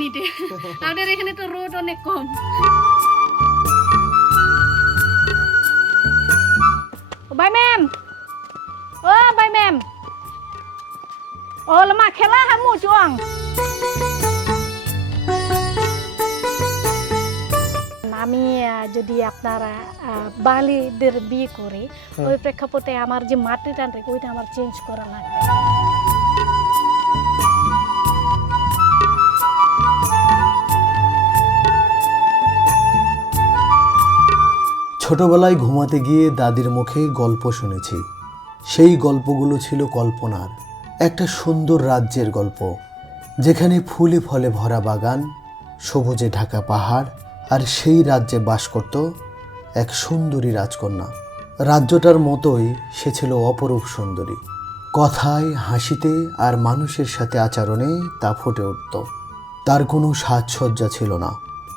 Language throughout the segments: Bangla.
মিনিটে আমাদের এখানে তো রোড অনেক কম। বাই ম্যাম, ও বাই ম্যাম, ও লমা খেলা হামু চুয়াং আমি যদি আপনারা বাঙালিদের বিয়ে করে ওই প্রেক্ষাপটে আমার যে মাতৃটান রেখে ওইটা আমার চেঞ্জ করা লাগবে। ছোটবেলায় ঘুমাতে গিয়ে দাদির মুখে গল্প শুনেছি। সেই গল্পগুলো ছিল কল্পনার, একটা সুন্দর রাজ্যের গল্প, যেখানে ফুলে ফলে ভরা বাগান, সবুজে ঢাকা পাহাড়, আর সেই রাজ্যে বাস করত এক সুন্দরী রাজকন্যা। রাজ্যটার মতোই সে ছিল অপরূপ সুন্দরী। কথায়, হাসিতে আর মানুষের সাথে আচরণে তা ফুটে উঠত। তার কোনো সাজসজ্জা ছিল না,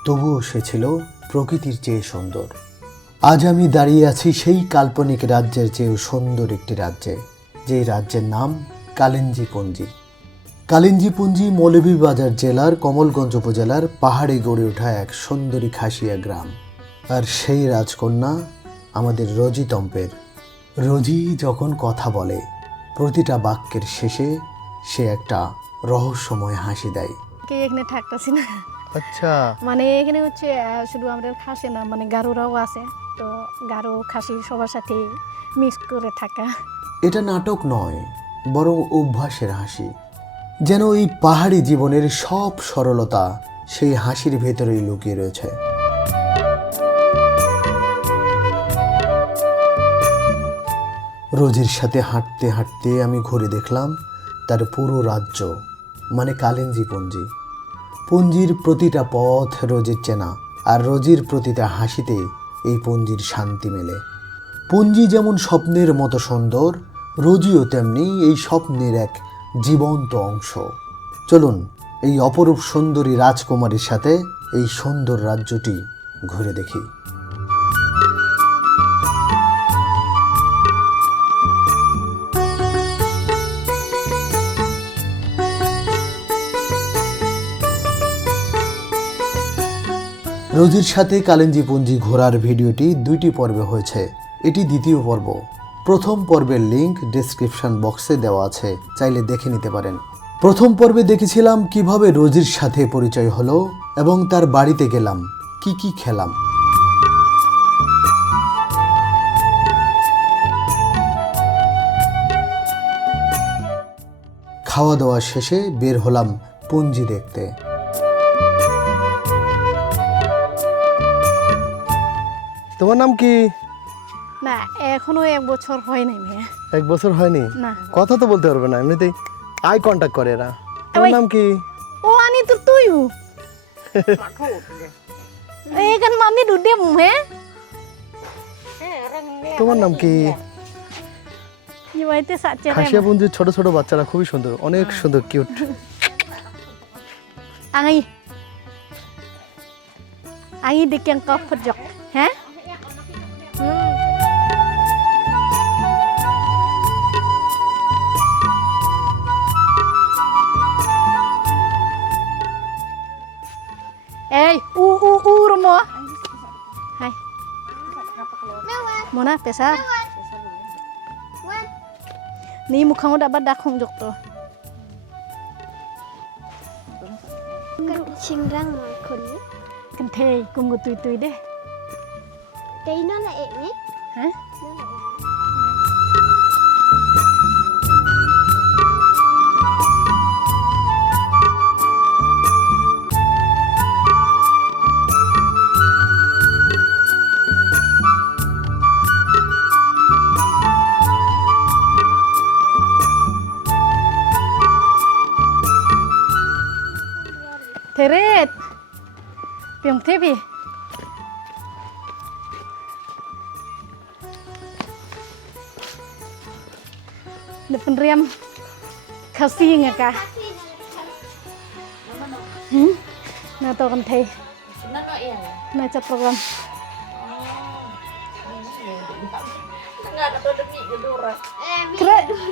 তবুও সে ছিল প্রকৃতির চেয়ে সুন্দর। আজ আমি দাঁড়িয়ে আছি সেই কাল্পনিক রাজ্যের চেয়েও সুন্দর একটি রাজ্যে, যেই রাজ্যের নাম কালিঞ্জিপুঞ্জি। কালিঞ্জিপুঞ্জি মৌলভীবাজার জেলার কমলগঞ্জ উপজেলার পাহাড়ে গড়ে ওঠা এক সুন্দরী খাসিয়া গ্রাম। আর সেই রাজকন্যা আমাদের রোজি তম্পের। রোজি যখন কথা বলে, প্রতিটা বাক্যের শেষে সে একটা রহস্যময় হাসি দেয়। কে এখানে থাকতেছি না, আচ্ছা, মানে এখানে হচ্ছে শুধু আমাদের খাসি না, মানে গারোরাও আছে, তো গারো খাসি সবার সাথে মিক্স করে থাকা। এটা নাটক নয়, বরং অভ্যাসের হাসি। যেন এই পাহাড়ি জীবনের সব সরলতা সেই হাসির ভেতরেই লুকিয়ে রয়েছে। রোজির সাথে হাঁটতে হাঁটতে আমি ঘুরে দেখলাম তার পুরো রাজ্য, মানে কালিঞ্জিপুঞ্জি। পুঞ্জির প্রতিটা পথ রোজির চেনা, আর রোজির প্রতিটা হাসিতে এই পুঞ্জির শান্তি মেলে। পুঞ্জি যেমন স্বপ্নের মতো সুন্দর, রোজিও তেমনি এই স্বপ্নের এক জীবন্ত অংশ। চলুন এই অপরূপ সুন্দরী রাজকুমারীর সাথে এই সুন্দর রাজ্যটি ঘুরে দেখি। রোজির সাথে কালিঞ্জিপুঞ্জি ঘোরার ভিডিওটি 2টি পর্বে হয়েছে, এটি দ্বিতীয় পর্ব। প্রথম পর্বের লিংক ডেসক্রিপশন বক্সে দেওয়া আছে, চাইলে দেখে নিতে পারেন। প্রথম পর্বে দেখেছিলাম কিভাবে রোজির সাথে পরিচয় হলো এবং তার বাড়িতে গেলাম, কি কি খেলাম। খাওয়া দাওয়া শেষে বের হলাম পুঞ্জি দেখতে। তোমার নাম কি? না, এখনো 1 বছর হয় নাই মেয়ে। 1 বছর হয়নি? না। কথা তো বলতে পারবে না, এমনিতেই আই কন্টাক্ট করে এরা। তোমার নাম কি? ও আনি তো তুই এই kan mami dudem he তোমার নাম কি? ইবাইতে সাচে খাসিয়া পুঞ্জির ছোট ছোট বাচ্চারা খুবই সুন্দর, অনেক সুন্দর, কিউট। আঙি আঙি দেখিং কপ ফজক হ্যাঁ এই উ রমো hai mona pesa ni mukhang dapat dakhong jok to Singrang mọiคนนี้ kan thei kum gu tui tui de cái nó là ế nhé hả Theret Piong TV Depan riam Kasih nggak kah? Nah tau kan thầy Nah chat program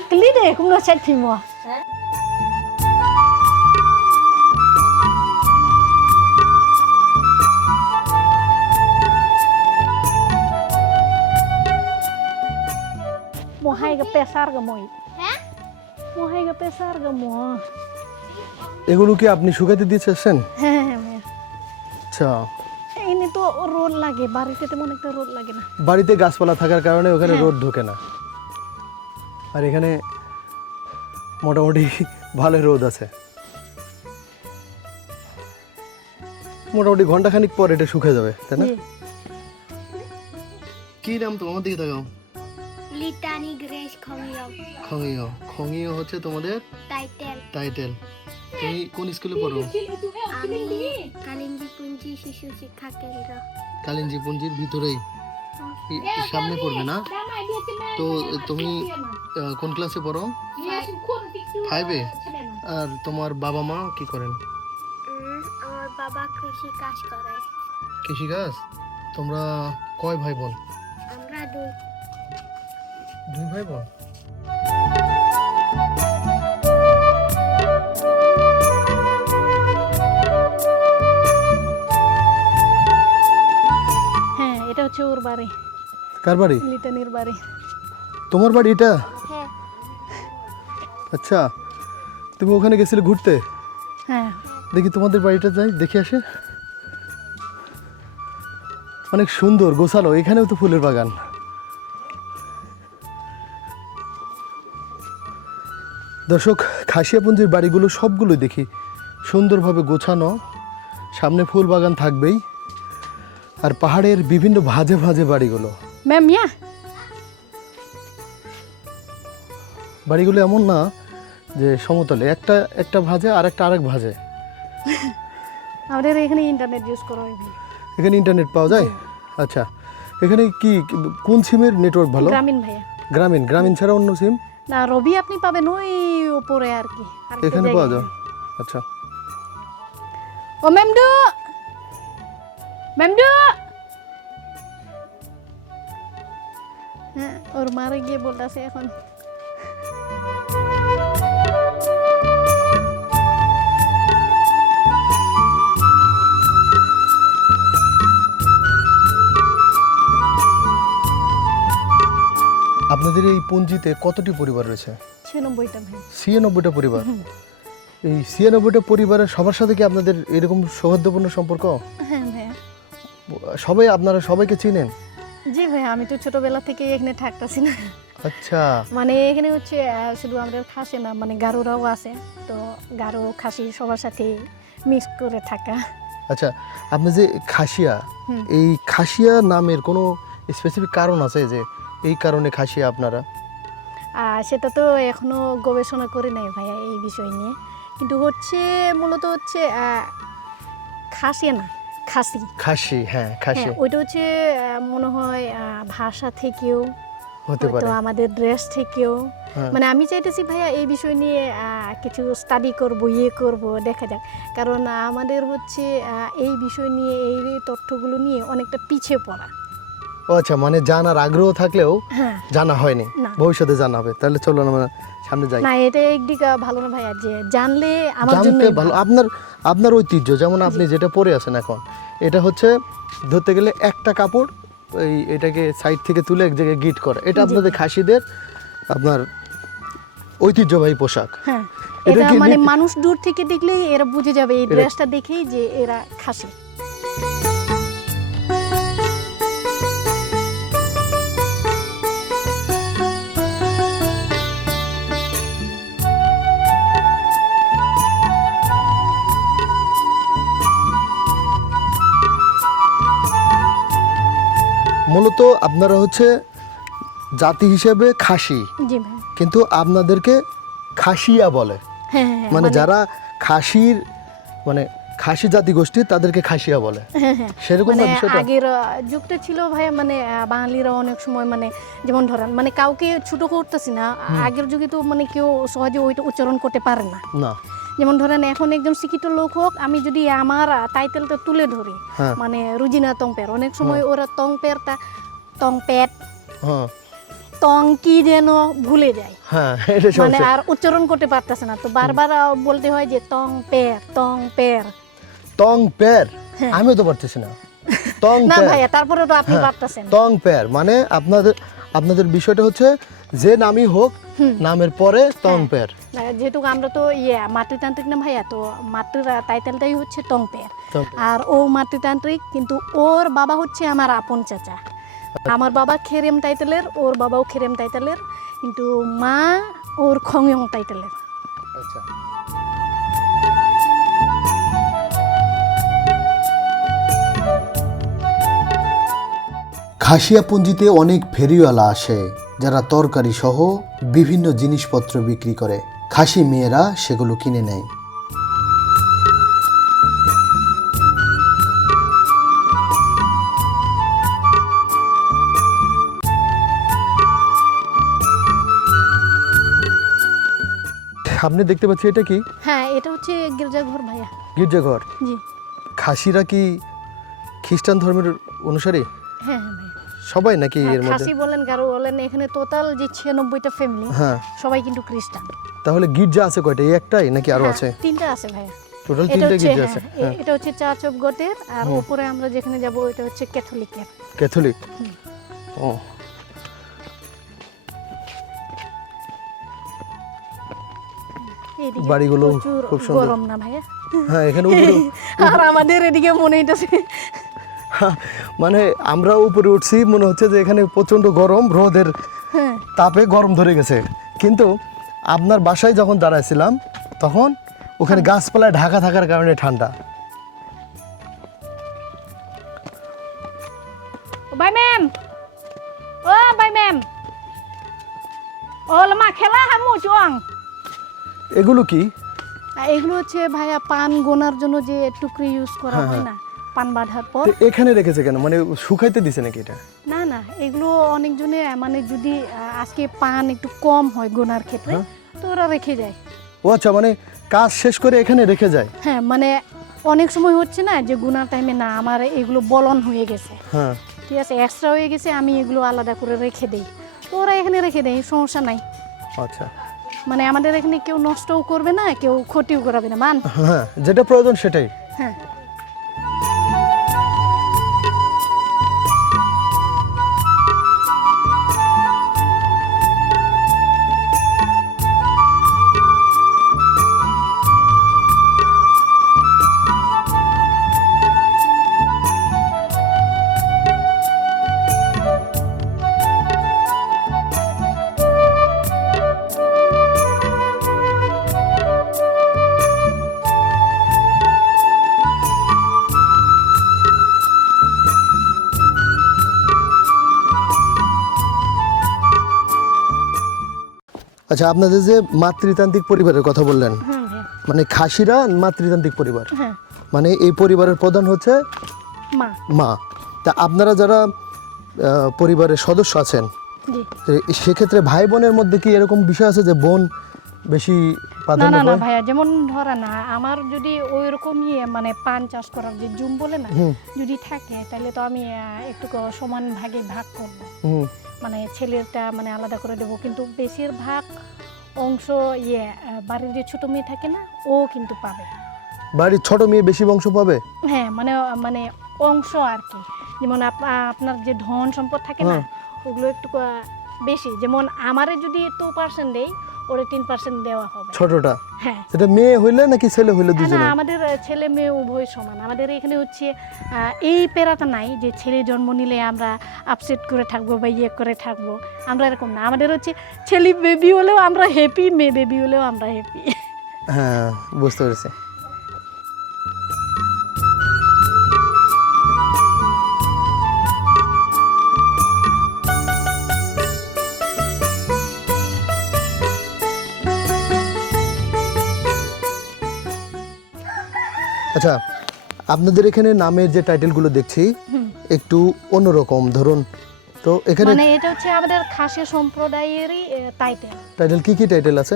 Kali deh cũng nó chat phim à mohai ke pesar ke moi হ্যাঁ mohai ke pesar ke mo এগুলো কি আপনি শুকাতে দিয়েছেন? হ্যাঁ ভাইয়া আচ্ছা, ini তো রোদ লাগে বাড়িতে তেমন একটা রোদ লাগে না বাড়িতে গাছপালা থাকার কারণে ওখানে হ্যাঁ। রোদ ঢোকে না, আর এখানে মোটামুটি ভালো রোদ আছে। মোটামুটি ঘন্টাখানিক পর এটা শুকিয়ে যাবে, তাই না? জি। কি নাম তোমার দিকে তাকাও? Litany grace খমিয়ম খঙিও। খঙিও হচ্ছে তোমাদের টাইটেল টাইটেল। তুমি কোন স্কুলে পড়ো? আমি কালিন্দীপুঞ্জি শিশু শিক্ষা কেন্দ্র কালিঞ্জি পুঞ্জির ভিতরেই সামনে পড়বে না? তো তুমি কোন ক্লাসে পড়ো? 5-এ। আর তোমার বাবা মা কি করেন? আমার বাবা কৃষি কাজ করে কৃষিকাজ। তোমরা কয় ভাই বোন? আমরা 2 ভাই বোন। হ্যাঁ এটা হচ্ছে ওর বাড়ি কার বাড়ি? লিটনের বাড়ি তোমার বাড়ি এটা? হ্যাঁ আচ্ছা, তুমি ওখানে গেছিলে ঘুরতে? হ্যাঁ দেখি তোমাদের বাড়িটা যাই, দেখে আসে। অনেক সুন্দর গোছালো, এখানেও তো ফুলের বাগান। দর্শক, খাসিয়াপুঞ্জির বাড়িগুলো সবগুলো দেখি সুন্দরভাবে গোছানো, সামনে ফুল বাগান থাকবেই, আর পাহাড়ের বিভিন্ন ভাঁজে ভাঁজে বাড়িগুলো। ম্যাম ইয়া বাড়িগুলো এমন না যে সমতলে, একটা একটা ভাঁজে আর একটা আরেক ভাঁজে। আমাদের এখানে ইন্টারনেট ইউজ করা হয় ভাই। এখানে ইন্টারনেট পাওয়া যায়? আচ্ছা, এখানে কি কোন সিমের নেটওয়ার্ক ভালো? গ্রামীণ ভাইয়া গ্রামীণ। গ্রামীণ ছাড়া অন্য সিম না রবি আপনি পাবেন ওই উপরে আর কি আরেকটা এখানে পাওয়া জায়গায়। যায়? আচ্ছা, ও ম্যামডু ম্যামডু হ্যাঁ ওর মারে গিয়ে বলতেছে এখন আপনাদের এই পুঞ্জিতে কতটি পরিবার রয়েছে? 96টা ভাই 96টা পরিবার। এই 96টা পরিবারের সবার সাথে কি আপনাদের এরকম সৌহার্দ্যপূর্ণ সম্পর্ক? হ্যাঁ ভাইয়া সবাই, আপনারা সবাইকে চিনেন? জি ভাইয়া আমি তো ছোটবেলা থেকে এখানে থাকতাছি না আচ্ছা, মানে এখানে হচ্ছে শুধু আমাদের খাসি না মানে গারোরাও আছে তো গারো খাসি সবার সাথে মিক্স করে থাকা আচ্ছা। আপনি যে খাসিয়া, হুম। এই খাসিয়া নামের কোনো স্পেসিফিক কারণ আছে যে এই কারণে খাসিয়া আপনারা? সেটা তো এখনো গবেষণা করি নাই ভাইয়া এই বিষয় নিয়ে কিন্তু হচ্ছে মূলত হচ্ছে খাসি না খাসি খাসি, হ্যাঁ খাসি হ্যাঁ ওইটা হচ্ছে মনে হয় ভাষা থেকেও হতে পারে। হয়তো আমাদের ড্রেস থেকেও হ্যাঁ। মানে আমি চাইতেছি ভাইয়া এই বিষয় নিয়ে কিছু স্টাডি করব করব দেখা যাক কারণ আমাদের হচ্ছে এই বিষয় নিয়ে এই তথ্যগুলো নিয়ে অনেকটা পিছিয়ে পড়া ও আচ্ছা, মানে জানার আগ্রহ থাকলেও হ্যাঁ জানা হয়নি, না। ভবিষ্যতে জানা হবে। তাহলে চলো আমরা সামনে যাই। না এটা একদিকে ভালো না ভাইয়া যে জানলে আমার জন্য জানতে ভালো। আপনার আপনার ঐতিহ্য, যেমন আপনি যেটা পরে আছেন এখন, এটা হচ্ছে ধরতে গেলে একটা কাপড়, এটাকে সাইড থেকে তুলে এক জায়গায় গিট করে, এটা আপনাদের খাসিদের আপনার ঐতিহ্যবাহী পোশাক। হ্যাঁ এটা এটা কি মানে নীতি? মানুষ দূর থেকে দেখলেই এরা বুঝে যাবে এই ড্রেসটা দেখেই যে এরা খাসি মূলত আপনারা হচ্ছে জাতি হিসেবে খাসি, জি ভাই কিন্তু আপনাদেরকে খাসিয়া বলে। হ্যাঁ হ্যাঁ মানে যারা খাসির মানে খাসি জাতি গোষ্ঠী তাদেরকে খাসিয়া বলে, হ্যাঁ হ্যাঁ সেরকম না মানে বিষয়টা? আগের যুগটা ছিল ভাই মানে বাঙালিরা অনেক সময় মানে যেমন ধরেন মানে কাউকে ছোট করতেছি না আগের যুগে তো মানে কেউ সহজে ওইটা উচ্চারণ করতে পারে না না, যেমন ধরেন এখন একজন শিক্ষিত লোক হোক আমি যদি আমার টাইটেলটা তুলে ধরি হ্যাঁ। মানে রুজিনা তংপের অনেক সময় ওরা তংপেরটা তংপেট হ্যাঁ তং কি যেন ভুলে যায় হ্যাঁ, এটা মানে সমস্যা। আর উচ্চারণ করতে পারতেছে না তো বারবার বলতে হয় যে তং পের টং পের, হ্যাঁ। আমিও তো পারতেছি না। টং না পের, ভাইয়া তারপরে তো আপনি হ্যাঁ, পারতেছেন টং পের মানে আপনাদের বিষয়টা হচ্ছে যে নামই হোক নামের পরে তংপের। যেহেতু আমরা তো মাতৃতান্ত্রিক না ভাইয়া, তো মাতৃ টাইটেলটাই হচ্ছে তংপের। তংপের। আর ও মাতৃতান্ত্রিক, কিন্তু ওর বাবা হচ্ছে আমার আপন চাচা। আমার বাবা খেরেম টাইটেলের, ওর বাবাও খেরেম টাইটেলের, কিন্তু মা ওর খংয়ং টাইটেলের। আচ্ছা। খাসিয়াপুঞ্জিতে অনেক ফেরিওয়ালা আসে যারা তরকারি সহ বিভিন্ন জিনিসপত্র বিক্রি করে। খাসি মেয়েরা সেগুলো কিনে নেয়। আপনি দেখতে পাচ্ছি এটা কি? হ্যাঁ, এটা হচ্ছে গির্জাঘর ভাইয়া। গির্জাঘর। জি। খাসিরা কি খ্রিস্টান ধর্মের অনুসারী? হ্যাঁ ভাইয়া। সবাই নাকি হ্যাঁ, এর মধ্যে? খাসি বলেন, গারো বলেন, এখানে টোটাল যে 96টা ফ্যামিলি, হ্যাঁ। সবাই কিন্তু খ্রিস্টান। তাহলে গির্জা আছে কয়টা? এই একটাই নাকি আরো হ্যাঁ, আছে? 3টা আছে ভাইয়া। টোটাল এটা 3টা হচ্ছে, গির্জা আছে। হ্যাঁ। এটা হচ্ছে চার্চ অফ গডের, আর উপরে আমরা যেখানে যাব এটা হচ্ছে ক্যাথলিকের। ক্যাথলিক। ও, এইদিকে বাড়িগুলো প্রচুর খুব সুন্দর। গরম না ভাইয়া? হ্যাঁ, এখানে উপরে আর আমাদের এদিকে মনে হইতেছে মানে আমরা উপরে উঠছি, মনে হচ্ছে যে এখানে প্রচন্ড গরম, রোদের হ্যাঁ। তাপে গরম ধরে গেছে। কিন্তু আপনার বাসায় যখন দাঁড়াইছিলাম তখন ওখানে গাছপালায় ঢাকা থাকার কারণে ঠান্ডা। বাই ম্যাম, ও বাই ম্যাম, ও লামা খেলা হামু চুয়াং। এগুলো কি? এগুলো হচ্ছে ভাইয়া পান গোনার জন্য যে টুকরি ইউজ করা হয় না, পান বাঁধার পর। তো এখানে রেখেছে কেন? মানে শুকাইতে দিছে নাকি এটা? না না, এগুলো অনেকজনে মানে যদি আজকে পান একটু কম হয় গোনার ক্ষেত্রে, তো ওরা রেখে যায়। ও আচ্ছা, মানে কাজ শেষ করে এখানে রেখে যায়। হ্যাঁ, মানে অনেক সময় হচ্ছে না যে গুনার টাইমে না আমার এগুলো বলন হয়ে গেছে, হ্যাঁ। ঠিক আছে, এক্সট্রা হয়ে গেছে, আমি এগুলো আলাদা করে রেখে দেই, তো ওরা এখানে রেখে দেয়, সমস্যা নাই। আচ্ছা। মানে আমাদের এখানে কেউ নষ্টও করবে না, কেউ ক্ষতিও করাবে না, মান। হ্যাঁ, যেটা প্রয়োজন সেটাই। হ্যাঁ। আচ্ছা, আপনাদের যে মাতৃতান্ত্রিক পরিবারের কথা বললেন, হ্যাঁ ভাইয়া। মানে খাসিরা মাতৃতান্ত্রিক পরিবার, হ্যাঁ, মানে এই পরিবারের প্রধান হচ্ছে মা। মা। তা আপনারা যারা পরিবারের সদস্য আছেন, জি। তো সেক্ষেত্রে ভাই বোনের মধ্যে কি এরকম বিষয় আছে যে বোন বেশি না প্রাধান্য না না পায়? ভাইয়া, যেমন ধরা না, আমার যদি ওই রকম মানে পান চাষ করার যে জুম বলে না, যদি থাকে তাহলে তো আমি একটু সমান ভাগে ভাগ করব, হুম। মানে ছেলেটা মানে আলাদা করে দেবো, কিন্তু বেশিরভাগ অংশ বাড়ির যে ছোট মেয়ে থাকে না, ও কিন্তু পাবে। বাড়ির ছোট মেয়ে বেশি বংশ পাবে? হ্যাঁ, মানে মানে অংশ আর কি, যেমন আপনার যে ধন সম্পদ থাকে না, ওগুলো একটু বেশি, যেমন আমারে যদি 2% দেই, ওরে 3% দেওয়া হবে। ছোটটা? হ্যাঁ। সেটা মেয়ে হইলে নাকি ছেলে হইলে না, দুজনে? আমাদের ছেলে মেয়ে উভয় সমান। আমাদের এখানে হচ্ছে এই পেরাটা নাই যে ছেলে জন্ম নিলে আমরা আপসেট করে থাকবো বা করে থাকবো, আমরা এরকম না। আমাদের হচ্ছে ছেলে বেবি হলেও আমরা হ্যাপি, মেয়ে বেবি হলেও আমরা হ্যাপি। হ্যাঁ, বুঝতে পেরেছি। আচ্ছা, আপনাদের এখানে নামের যে টাইটেলগুলো দেখছি একটু অন্যরকম, ধরুন তো এখানে মানে এটা হচ্ছে আমাদের খাসি সম্প্রদায়েরই টাইটেল। টাইটেল কি কি টাইটেল আছে?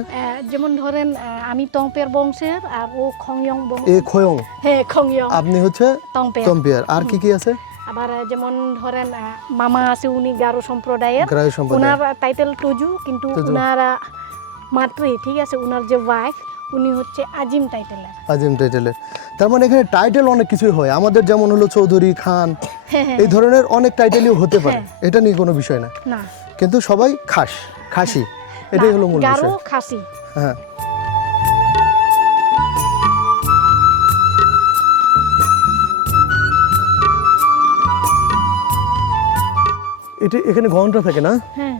যেমন ধরেন আমি তংপের বংশের, আর ও খংয়ং এ বংশ। খয়ং। হ্যাঁ, খংয়ং। আপনি হচ্ছে তংপের। তম্পিয়ার। আর কি কি আছে? আবার যেমন ধরেন মামা আছে, উনি গারো সম্প্রদায়ের, গ্রাহ্য সম্প্রদায়। ওনার টাইটেল টুজু, কিন্তু টুজু। ওনার মাতৃ, ঠিক আছে, ওনার যে ওয়াইফ উনি হচ্ছে আজিম টাইটেলের। আজিম টাইটেলের। তার মানে এখানে টাইটেল অনেক কিছুই হয়, আমাদের যেমন হলো চৌধুরী, খান, এই ধরনের অনেক টাইটেলই হতে পারে, এটা নিয়ে কোনো বিষয় না, না। কিন্তু সবাই খাসি, এটাই হলো মূল গারো বিষয়। খাসি। হ্যাঁ, এটা এখানে ঘন্টা থাকে না? হ্যাঁ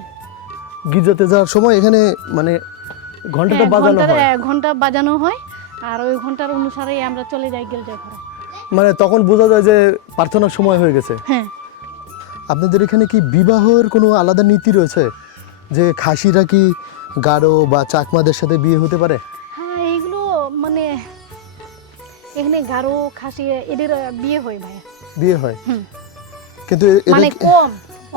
গির্জাতে যাওয়ার সময় এখানে মানে ঘন্টাটা বাজানো হয়, ঘন্টা বাজানো হয়, আর ওই ঘন্টার অনুসারেই আমরা চলে যাই গির্জা ঘরে। মানে তখন বোঝা যায় যে প্রার্থনার সময় হয়ে গেছে। হ্যাঁ আপনাদের এখানে কি বিবাহের কোনো আলাদা নীতি রয়েছে, যে খাসিরা কি গারো বা চাকমাদের সাথে বিয়ে হতে পারে? হ্যাঁ এইগুলো মানে এখানে গারো খাসি এদের বিয়ে হয় ভাইয়া। বিয়ে হয়, হুম। কিন্তু মানে কম,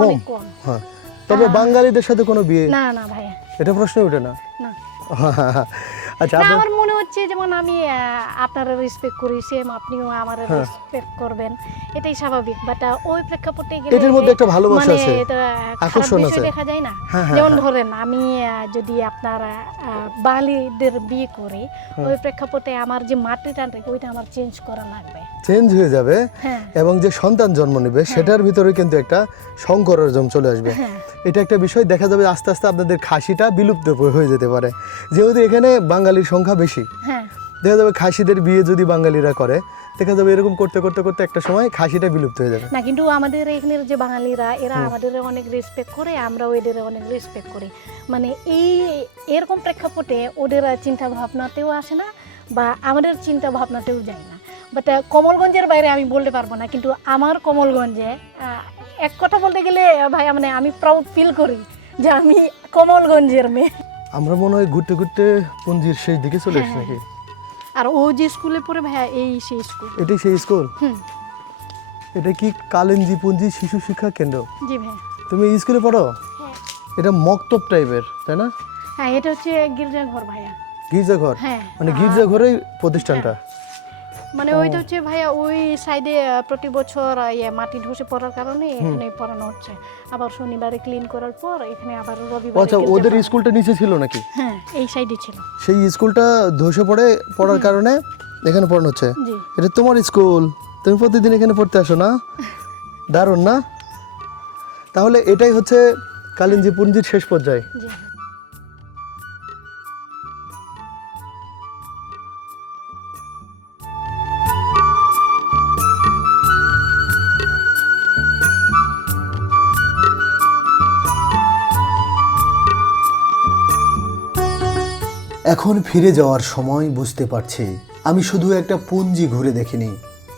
অনেক কম। হ্যাঁ, তবে বাঙালিদের সাথে কোনো বিয়ে, না না ভাইয়া, এটা প্রশ্ন ওঠে না। না। আচ্ছা, না, আপনার আমার মনে হচ্ছে যেমন আমি আপনারা রেসপেক্ট করি, সেম আপনিও আমার হ্যাঁ। রেসপেক্ট করবেন, এটাই স্বাভাবিক। বাট ওই প্রেক্ষাপটে গেলে এটার মধ্যে একটা ভালোবাসা মানে আছে, এটা খারাপ আকর্ষণ বিষয় আছে। দেখা যায় না। হ্যাঁ, হ্যাঁ, যেমন হ্যাঁ। ধরেন আমি যদি আপনার বাঙালিদের বিয়ে করে, ওই প্রেক্ষাপটে আমার যে মাতৃটানটা ওইটা আমার চেঞ্জ করা লাগবে। চেঞ্জ হয়ে যাবে, হ্যাঁ এবং যে সন্তান জন্ম নেবে সেটার ভিতরে কিন্তু একটা সংকরজন চলে আসবে। হ্যাঁ এটা একটা বিষয় দেখা যাবে, আস্তে আস্তে আপনাদের খাসিটা বিলুপ্ত হয়ে যেতে পারে, যেহেতু এখানে বাঙালির সংখ্যা বেশি। হ্যাঁ দেখা যাবে খাসিদের বিয়ে যদি বাঙালিরা করে, দেখা যাবে এরকম করতে করতে করতে একটা সময় খাসিটা বিলুপ্ত হয়ে যাবে। না, কিন্তু আমাদের এখানের যে বাঙালিরা এরা আমাদের অনেক রেসপেক্ট করে, আমরাও এদের অনেক রেসপেক্ট করি। মানে এরকম প্রেক্ষাপটে ওদের চিন্তা ভাবনাতেও আসে না, বা আমাদের চিন্তা ভাবনাতেও যায় না। বাট কমলগঞ্জের বাইরে আমি বলতে পারবো না, কিন্তু আমার কমলগঞ্জে এক কথা বলতে গেলে ভাই মানে আমি প্রাউড ফিল করি যে আমি কমলগঞ্জের মেয়ে। আমরা মনে হয় ঘুরতে ঘুরতে পঞ্জির সেই দিকে চলে এসেছি নাকি? আর ও যে স্কুলে পড়ে ভাইয়া, এই সেই স্কুল। এটাই সেই স্কুল? হুম। এটা কি কালিঞ্জি পুঞ্জি শিশু শিক্ষা কেন্দ্র? জি ভাইয়া। তুমি এই স্কুলে পড়ো? হ্যাঁ এটা মক্তব টাইপের, তাই না? হ্যাঁ, এটা হচ্ছে গির্জাঘর ভাইয়া। গির্জাঘর? হ্যাঁ, মানে গির্জাঘরেই প্রতিষ্ঠানটা? মানে ওইটা হচ্ছে ভাইয়া ওই সাইডে প্রতি বছর মাটি ধসে পড়ার কারণে এখানে পড়ানো হচ্ছে। আবার শনিবারে ক্লিন করার পর এখানে আবার রবিবারে। আচ্ছা, ওদের স্কুলটা নিচে ছিল নাকি? হ্যাঁ, এই সাইডে ছিল। সেই স্কুলটা ধসে পড়ার কারণে এখানে পড়ানো হচ্ছে। জি। এটা তোমার স্কুল, তুমি প্রতিদিন এখানে পড়তে আসো না? দারুণ না? তাহলে এটাই হচ্ছে কালিঞ্জি পুঞ্জির শেষ পর্যায়ে। জি। এখন ফিরে যাওয়ার সময় বুঝতে পারছি আমি শুধু একটা পুঞ্জি ঘুরে দেখিনি,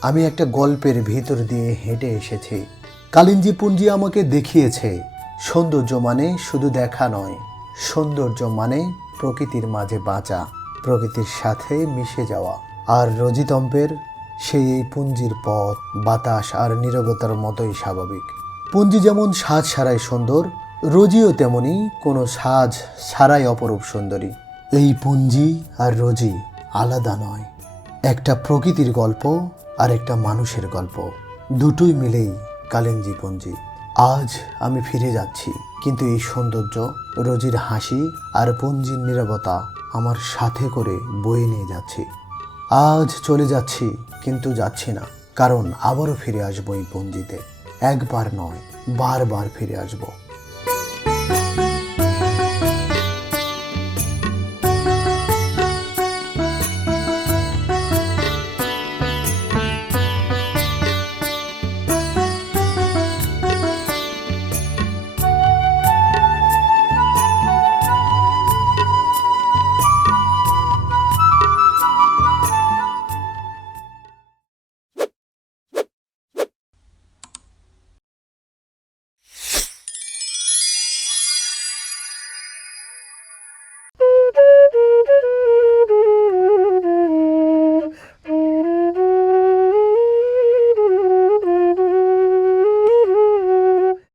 আমি একটা গল্পের ভিতর দিয়ে হেঁটে এসেছি। কালিঞ্জি পুঞ্জি আমাকে দেখিয়েছে সৌন্দর্য মানে শুধু দেখা নয়, সৌন্দর্য মানে প্রকৃতির মাঝে বাঁচা, প্রকৃতির সাথে মিশে যাওয়া। আর রজিতম্পের সেই এই পুঞ্জির পথ, বাতাস আর নীরবতার মতোই স্বাভাবিক। পুঞ্জি যেমন সাজ ছাড়াই সুন্দর, রোজিও তেমনি কোনো সাজ ছাড়াই অপরূপ সুন্দরী। এই পুঞ্জি আর রোজি আলাদা নয়, একটা প্রকৃতির গল্প আর একটা মানুষের গল্প, দুটোই মিলেই কালিঞ্জি পুঞ্জি। আজ আমি ফিরে যাচ্ছি, কিন্তু এই সৌন্দর্য, রোজির হাসি আর পুঞ্জির নীরবতা আমার সাথে করে বয়ে নিয়ে যাচ্ছি। আজ চলে যাচ্ছি, কিন্তু যাচ্ছি না, কারণ আবারও ফিরে আসবো এই পুঞ্জিতে। একবার নয়, বারবার ফিরে আসবো।